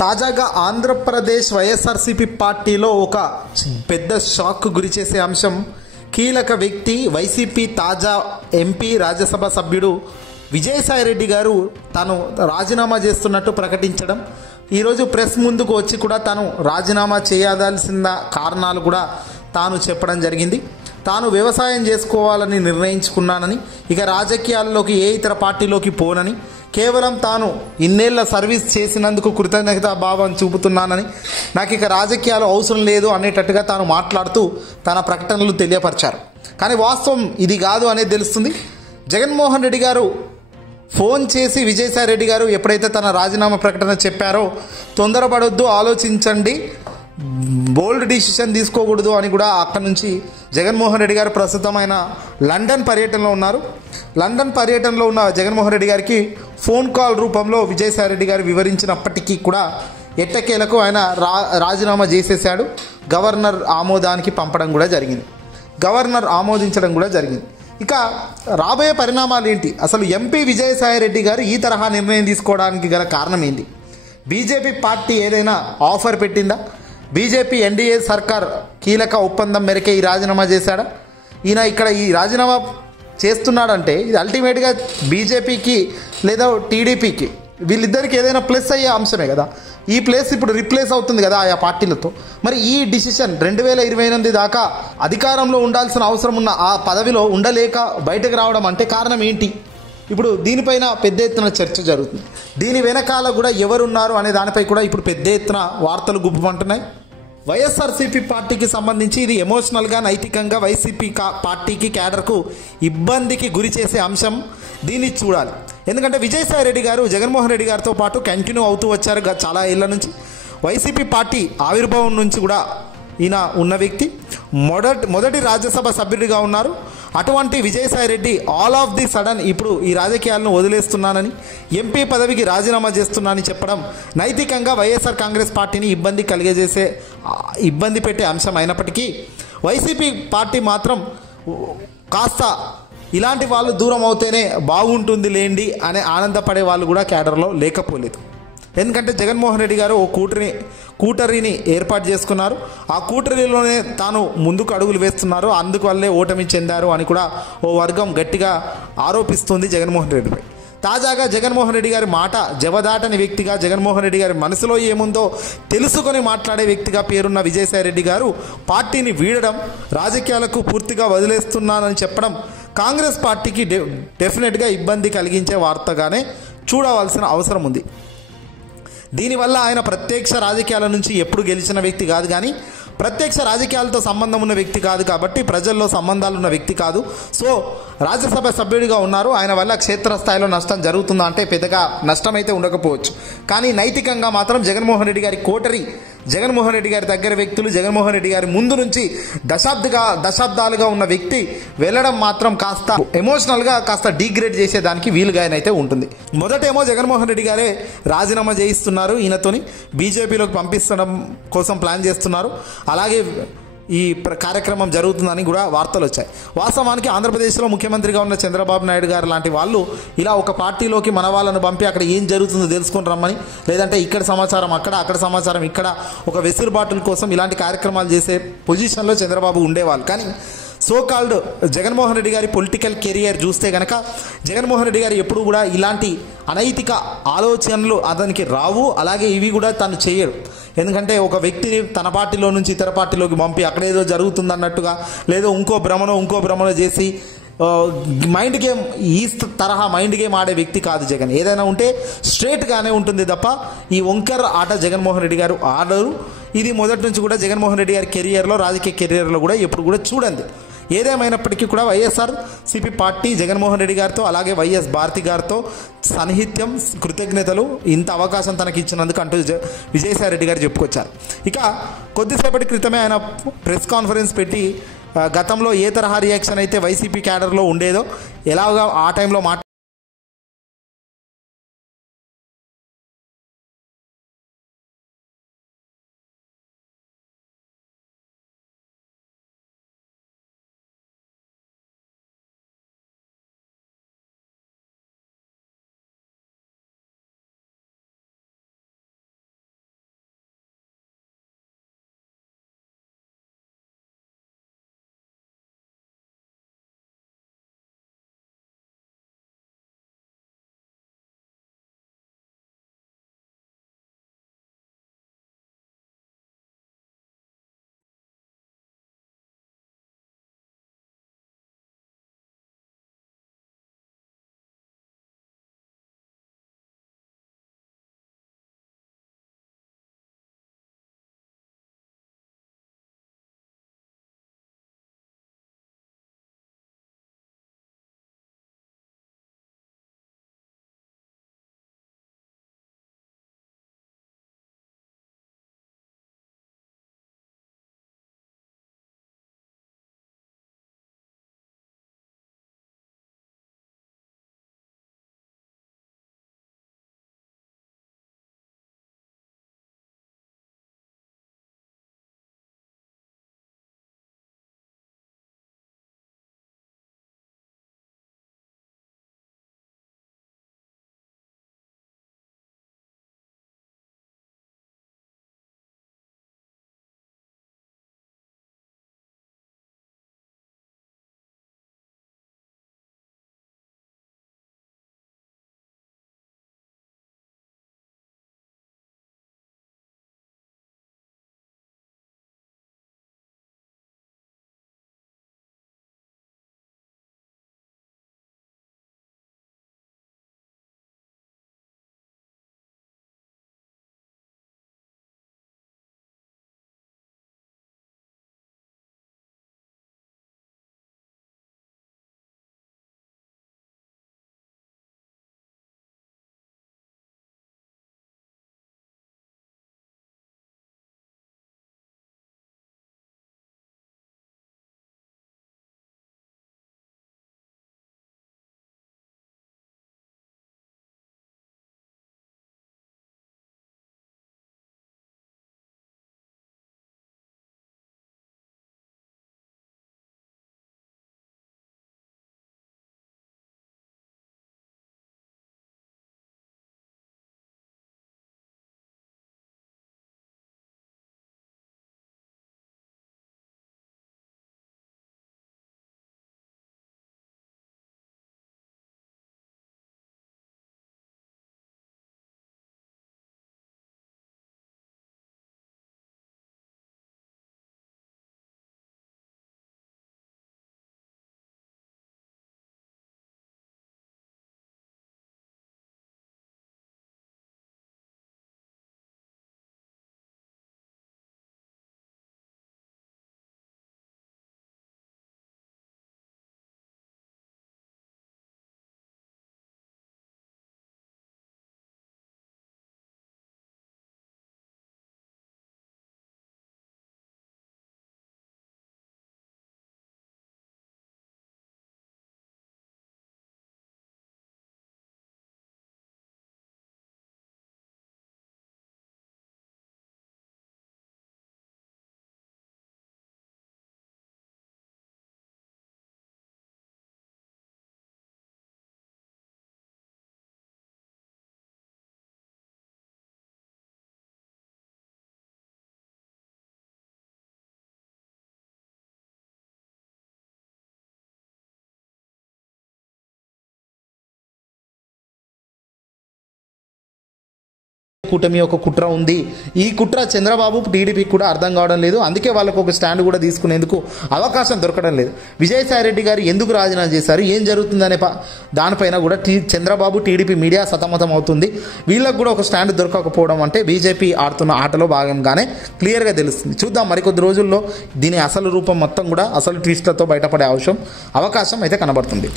తాజాగా ఆంధ్రప్రదేశ్ వైఎస్ఆర్సీపీ పార్టీలో ఒక పెద్ద షాక్ గురి చేసే అంశం కీలక వ్యక్తి వైసీపీ తాజా ఎంపీ రాజ్యసభ సభ్యుడు విజయసాయిరెడ్డి గారు తాను రాజీనామా చేస్తున్నట్టు ప్రకటించడం, ఈరోజు ప్రెస్ ముందుకు వచ్చి కూడా తాను రాజీనామా చేయాల్సిన కారణాలు కూడా తాను చెప్పడం జరిగింది. తాను వ్యవసాయం చేసుకోవాలని నిర్ణయించుకున్నానని, ఇక రాజకీయాల్లోకి ఏ ఇతర పార్టీలోకి పోనని, కేవలం తాను ఇన్నేళ్ల సర్వీస్ చేసినందుకు కృతజ్ఞతా భావం చూపుతున్నానని, నాకు ఇక రాజకీయాలు అవసరం లేదు అనేటట్టుగా తాను మాట్లాడుతూ తన ప్రకటనలు తెలియపరిచారు. కానీ వాస్తవం ఇది కాదు అనేది తెలుస్తుంది. జగన్మోహన్ రెడ్డి గారు ఫోన్ చేసి విజయసాయిరెడ్డి గారు ఎప్పుడైతే తన రాజీనామా ప్రకటన చెప్పారో, తొందరపడొద్దు, ఆలోచించండి, బోల్డ్ డిసిషన్ తీసుకోకూడదు అని కూడా అక్కడి నుంచి జగన్మోహన్ రెడ్డి గారు ప్రస్తుతం ఆయన లండన్ పర్యటనలో ఉన్నారు. లండన్ పర్యటనలో ఉన్న జగన్మోహన్ రెడ్డి గారికి ఫోన్ కాల్ రూపంలో విజయసాయిరెడ్డి గారు వివరించినప్పటికీ కూడా ఎట్టకేలకు ఆయన రాజీనామా చేసేశాడు. గవర్నర్ ఆమోదానికి పంపడం కూడా జరిగింది. గవర్నర్ ఆమోదించడం కూడా జరిగింది. ఇక రాబోయే పరిణామాలు ఏంటి? అసలు ఎంపీ విజయసాయిరెడ్డి గారు ఈ తరహా నిర్ణయం తీసుకోవడానికి గల కారణం ఏంటి? బీజేపీ పార్టీ ఏదైనా ఆఫర్ పెట్టిందా? బీజేపీ ఎన్డీఏ సర్కార్ కీలక ఒప్పందం మేరకే ఈ రాజీనామా చేశాడా? ఈయన ఇక్కడ ఈ రాజీనామా చేస్తున్నాడంటే ఇది అల్టిమేట్గా బీజేపీకి లేదా టీడీపీకి వీళ్ళిద్దరికి ఏదైనా ప్లస్ అయ్యే అంశమే కదా. ఈ ప్లేస్ ఇప్పుడు రిప్లేస్ అవుతుంది కదా ఆయా పార్టీలతో. మరి ఈ డిసిషన్ 2028 దాకా అధికారంలో ఉండాల్సిన అవసరం ఉన్న ఆ పదవిలో ఉండలేక బయటకు రావడం అంటే కారణం ఏంటి? ఇప్పుడు దీనిపైన పెద్ద ఎత్తున చర్చ జరుగుతుంది. దీని వెనకాల కూడా ఎవరున్నారు అనే దానిపై కూడా ఇప్పుడు పెద్ద ఎత్తున వార్తలు గుప్పమంటున్నాయి. వైఎస్ఆర్సీపీ పార్టీకి సంబంధించి ఇది ఎమోషనల్గా, నైతికంగా వైసీపీ పార్టీకి, క్యాడర్కు ఇబ్బందికి గురి చేసే అంశం. దీన్ని చూడాలి. ఎందుకంటే విజయసాయిరెడ్డి గారు జగన్మోహన్ రెడ్డి గారితో పాటు కంటిన్యూ అవుతూ వచ్చారు చాలా ఏళ్ల నుంచి. వైసీపీ పార్టీ ఆవిర్భావం నుంచి కూడా ఈయన ఉన్న వ్యక్తి. మొదటి రాజ్యసభ సభ్యుడిగా ఉన్నారు. అటువంటి Vijayasai Reddy all of the sudden ఇప్పుడు ఈ రాజకీయాలను వదిలేస్తున్నానని, ఎంపీ పదవికి రాజీనామా చేస్తున్నానని చెప్పడం నైతికంగా వైఎస్ఆర్ కాంగ్రెస్ పార్టీని ఇబ్బంది పెట్టే అంశం అయినప్పటికీ వైసీపీ పార్టీ మాత్రం కాస్త ఇలాంటి వాళ్ళు దూరం అవుతేనే బాగుంటుంది లేండి అనే ఆనందపడే వాళ్ళు కూడా క్యాడర్లో లేకపోలేదు. ఎందుకంటే జగన్మోహన్ రెడ్డి గారు ఓ కూటరిని ఏర్పాటు చేసుకున్నారు. ఆ కూటరిలోనే తాను ముందుకు అడుగులు వేస్తున్నారు, అందువల్లే ఓటమి చెందారు అని కూడా ఓ వర్గం గట్టిగా ఆరోపిస్తుంది జగన్మోహన్ రెడ్డిపై. తాజాగా జగన్మోహన్ రెడ్డి గారి మాట జవదాటని వ్యక్తిగా, జగన్మోహన్ రెడ్డి గారి మనసులో ఏముందో తెలుసుకొని మాట్లాడే వ్యక్తిగా పేరున్న విజయసాయిరెడ్డి గారు పార్టీని వీడడం, రాజకీయాలకు పూర్తిగా వదిలేస్తున్నానని చెప్పడం కాంగ్రెస్ పార్టీకి డెఫినెట్గా ఇబ్బంది కలిగించే వార్తగానే చూడవలసిన అవసరం ఉంది. దీనివల్ల ఆయన ప్రత్యక్ష రాజకీయాల నుంచి ఎప్పుడు గెలిచిన వ్యక్తి కాదు, కానీ ప్రత్యక్ష రాజకీయాలతో సంబంధం ఉన్న వ్యక్తి కాదు, కాబట్టి ప్రజల్లో సంబంధాలు ఉన్న వ్యక్తి కాదు. సో రాజ్యసభ సభ్యుడిగా ఉన్నారు. ఆయన వల్ల క్షేత్రస్థాయిలో నష్టం జరుగుతుందా అంటే పెద్దగా నష్టం అయితే ఉండకపోవచ్చు. కానీ నైతికంగా మాత్రం జగన్మోహన్ రెడ్డి గారి కోటరీ, జగన్మోహన్ రెడ్డి గారి దగ్గర వ్యక్తులు, జగన్మోహన్ రెడ్డి గారి ముందు నుంచి దశాబ్దాలుగా ఉన్న వ్యక్తి వెళ్ళడం మాత్రం కాస్త ఎమోషనల్గా కాస్త డీగ్రేడ్ చేసేదానికి వీలుగానైతే ఉంటుంది. మొదటేమో జగన్మోహన్ రెడ్డి గారే రాజీనామా చేయిస్తున్నారు, ఈయనతోని బీజేపీలోకి పంపిస్తడం కోసం ప్లాన్ చేస్తున్నారు. అలాగే ఈ కార్యక్రమం జరుగుతుందని కూడా వార్తలు వచ్చాయి. వాస్తవానికి ఆంధ్రప్రదేశ్లో ముఖ్యమంత్రిగా ఉన్న చంద్రబాబు నాయుడు గారు లాంటి వాళ్ళు ఇలా ఒక పార్టీలోకి మన వాళ్ళను పంపి అక్కడ ఏం జరుగుతుందో తెలుసుకొని రమ్మని, లేదంటే ఇక్కడ సమాచారం అక్కడ సమాచారం ఇక్కడ, ఒక వెసులుబాటుల కోసం ఇలాంటి కార్యక్రమాలు చేసే పొజిషన్లో చంద్రబాబు ఉండేవాళ్ళు. కానీ కాల్డ్ జగన్మోహన్ రెడ్డి గారి పొలిటికల్ కెరియర్ చూస్తే కనుక జగన్మోహన్ రెడ్డి గారు ఎప్పుడు కూడా ఇలాంటి అనైతిక ఆలోచనలు అతనికి రావు, అలాగే ఇవి కూడా తను చేయడు. ఎందుకంటే ఒక వ్యక్తిని తన పార్టీలో నుంచి ఇతర పార్టీలోకి పంపి అక్కడేదో జరుగుతుందన్నట్టుగా, లేదో ఇంకో భ్రమలో చేసి మైండ్ గేమ్, ఈ తరహా మైండ్ గేమ్ ఆడే వ్యక్తి కాదు జగన్. ఏదైనా ఉంటే స్ట్రేట్గానే ఉంటుంది తప్ప ఈ వంకర్ ఆట జగన్మోహన్ రెడ్డి గారు ఆడరు. ఇది మొదటి నుంచి కూడా జగన్మోహన్ రెడ్డి గారి కెరియర్లో, రాజకీయ కెరియర్లో కూడా ఎప్పుడు కూడా చూడండి. ఏదేమైనప్పటికీ కూడా వైఎస్ఆర్సీపీ పార్టీ జగన్మోహన్ రెడ్డి గారితో, అలాగే వైఎస్ భారతి గారితో సన్నిహిత్యం, కృతజ్ఞతలు, ఇంత అవకాశం తనకి ఇచ్చినందుకు అంటూ విజయసాయిరెడ్డి గారు చెప్పుకొచ్చారు. ఇక కొద్దిసేపటి క్రితమే ఆయన ప్రెస్ కాన్ఫరెన్స్ పెట్టి గతంలో ఏ తరహా రియాక్షన్ అయితే వైసీపీ క్యాడర్లో ఉండేదో, ఎలాగా ఆ టైంలో కూటమి ఒక కుట్ర ఉంది. ఈ కుట్ర చంద్రబాబు టీడీపీకి కూడా అర్థం కావడం లేదు. అందుకే వాళ్ళకు ఒక స్టాండ్ కూడా తీసుకునేందుకు అవకాశం దొరకడం లేదు. విజయసాయిరెడ్డి గారు ఎందుకు రాజీనామా చేశారు, ఏం జరుగుతుందనే దానిపైన కూడా చంద్రబాబు టీడీపీ మీడియా సతమతం అవుతుంది. వీళ్ళకు కూడా ఒక స్టాండ్ దొరకకపోవడం అంటే బీజేపీ ఆడుతున్న ఆటలో భాగంగానే క్లియర్గా తెలుస్తుంది. చూద్దాం మరికొద్ది రోజుల్లో దీని అసలు రూపం మొత్తం కూడా అసలు ట్విస్ట్లతో బయటపడే అవకాశం అయితే కనబడుతుంది.